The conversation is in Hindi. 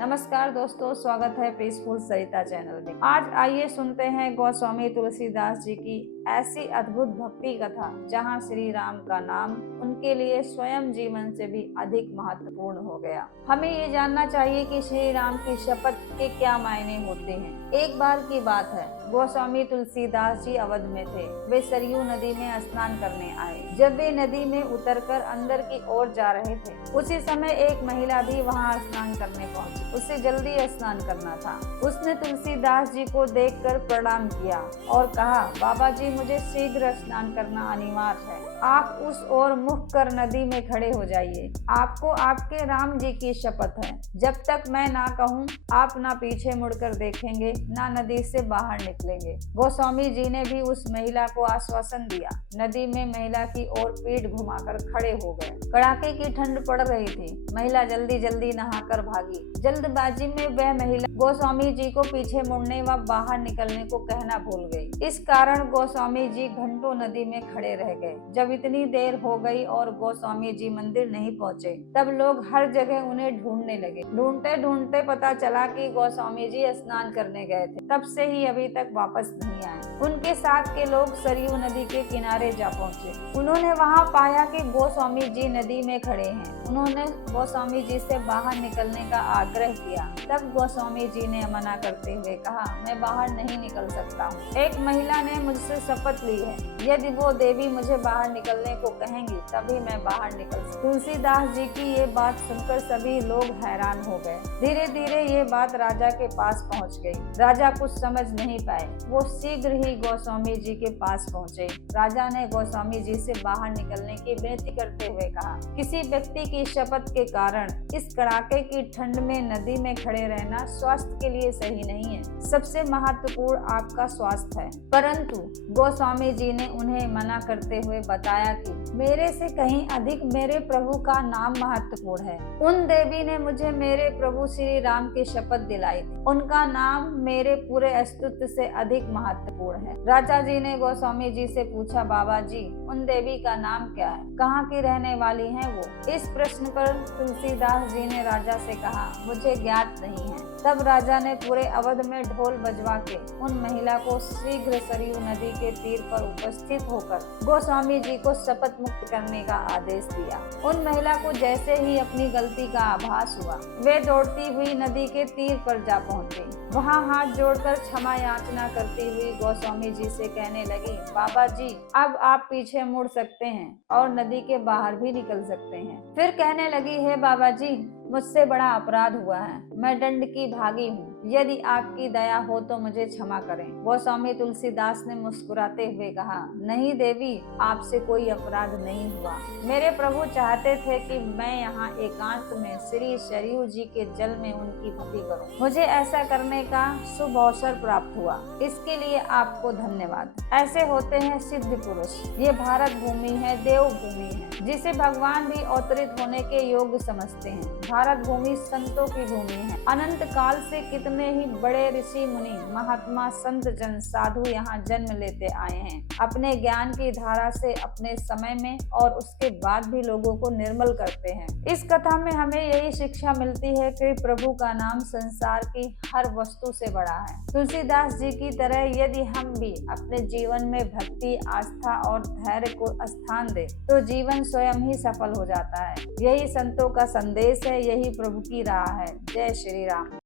नमस्कार दोस्तों, स्वागत है पीसफुल सरिता चैनल में। आज आइए सुनते हैं गोस्वामी तुलसीदास जी की ऐसी अद्भुत भक्ति कथा जहां श्री राम का नाम उनके लिए स्वयं जीवन से भी अधिक महत्वपूर्ण हो गया। हमें ये जानना चाहिए कि श्री राम की शपथ के क्या मायने होते हैं। एक बार की बात है, गोस्वामी तुलसीदास जी अवध में थे। वे सरयू नदी में स्नान करने आए। जब वे नदी में उतरकर अंदर की ओर जा रहे थे, उसी समय एक महिला भी वहां स्नान करने पहुंची। उसे जल्दी स्नान करना था। उसने तुलसीदास जी को देखकर प्रणाम किया और कहा, बाबा जी, मुझे शीघ्र स्नान करना अनिवार्य है। आप उस ओर मुख कर नदी में खड़े हो जाइए। आपको आपके राम जी की शपथ है, जब तक मैं ना कहूँ आप ना पीछे मुड़कर देखेंगे, ना नदी से बाहर निकलेंगे। गोस्वामी जी ने भी उस महिला को आश्वासन दिया। नदी में महिला की ओर पीठ घुमाकर खड़े हो गए। कड़ाके की ठंड पड़ रही थी। महिला जल्दी जल्दी नहाकर भागी। जल्दबाजी में वह महिला गोस्वामी जी को पीछे मुड़ने व बाहर निकलने को कहना भूल गई। इस कारण गोस्वामी जी घंटों नदी में खड़े रह गए। जब इतनी देर हो गई और गोस्वामी जी मंदिर नहीं पहुंचे, तब लोग हर जगह उन्हें ढूंढने लगे। ढूंढते ढूंढते पता चला कि गोस्वामी जी स्नान करने गए थे। तब से ही अभी तक वापस नहीं आए। उनके साथ के लोग सरयू नदी के किनारे जा पहुंचे। उन्होंने वहां पाया कि गोस्वामी जी नदी में खड़े हैं। उन्होंने गोस्वामी जी से बाहर निकलने का आग्रह किया। तब गोस्वामी जी ने मना करते हुए कहा, मैं बाहर नहीं निकल सकता हूँ। एक महिला ने मुझसे शपथ ली है, यदि वो देवी मुझे बाहर निकलने को कहेंगी तभी मैं बाहर निकल सकूं। तुलसीदास जी की ये बात सुनकर सभी लोग हैरान हो गए। धीरे धीरे ये बात राजा के पास पहुँच गई। राजा कुछ समझ नहीं पाए। वो शीघ्र ही गोस्वामी जी के पास पहुँचे। राजा ने गोस्वामी जी से बाहर निकलने की विनती करते हुए कहा, किसी व्यक्ति की शपथ के कारण इस कड़ाके की ठंड में नदी में खड़े रहना स्वास्थ्य के लिए सही नहीं है। सबसे महत्वपूर्ण आपका स्वास्थ्य है। परंतु गोस्वामी जी ने उन्हें मना करते हुए बताया कि मेरे से कहीं अधिक मेरे प्रभु का नाम महत्वपूर्ण है। उन देवी ने मुझे मेरे प्रभु श्री राम की शपथ दिलाई थी। उनका नाम मेरे पूरे अस्तित्व से अधिक महत्वपूर्ण है। राजा जी ने गोस्वामी जी से पूछा, बाबा जी, उन देवी का नाम क्या है? कहाँ की रहने वाली हैं वो? इस प्रश्न पर तुलसीदास जी ने राजा से कहा, मुझे ज्ञात नहीं है। तब राजा ने पूरे अवध में ढोल बजवा के उन महिला को शीघ्र सरयू नदी के तीर पर उपस्थित होकर गोस्वामी जी को शपथ मुक्त करने का आदेश दिया। उन महिला को जैसे ही अपनी गलती का आभास हुआ, वे दौड़ती हुई नदी के तीर पर जा पहुंची। वहां हाथ जोड़कर क्षमा याचना करती हुई गोस्वामी जी से कहने लगी, बाबा जी, अब आप पीछे मुड़ सकते हैं और नदी के बाहर भी निकल सकते हैं। फिर कहने लगी, हे बाबा जी, मुझसे बड़ा अपराध हुआ है। मैं दंड की भागी हूँ। यदि आपकी दया हो तो मुझे क्षमा करें। गोस्वामी तुलसीदास ने मुस्कुराते हुए कहा, नहीं देवी, आपसे कोई अपराध नहीं हुआ। मेरे प्रभु चाहते थे कि मैं यहाँ एकांत में श्री सरयू जी के जल में उनकी भक्ति करूं। मुझे ऐसा करने का शुभ अवसर प्राप्त हुआ। इसके लिए आपको धन्यवाद। ऐसे होते हैं सिद्ध पुरुष। ये भारत भूमि है, देव भूमि है, जिसे भगवान भी अवतरित होने के योग्य समझते हैं। भारत भूमि संतों की भूमि है। अनंत काल से कितने ही बड़े ऋषि मुनि, महात्मा, संत जन, साधु यहाँ जन्म लेते आए हैं। अपने ज्ञान की धारा से अपने समय में और उसके बाद भी लोगों को निर्मल करते हैं। इस कथा में हमें यही शिक्षा मिलती है कि प्रभु का नाम संसार की हर वस्तु से बड़ा है। तुलसीदास जी की तरह यदि हम भी अपने जीवन में भक्ति, आस्था और धैर्य को स्थान दें तो जीवन स्वयं ही सफल हो जाता है। यही संतों का संदेश है, यही प्रभु की राह है। जय श्री राम।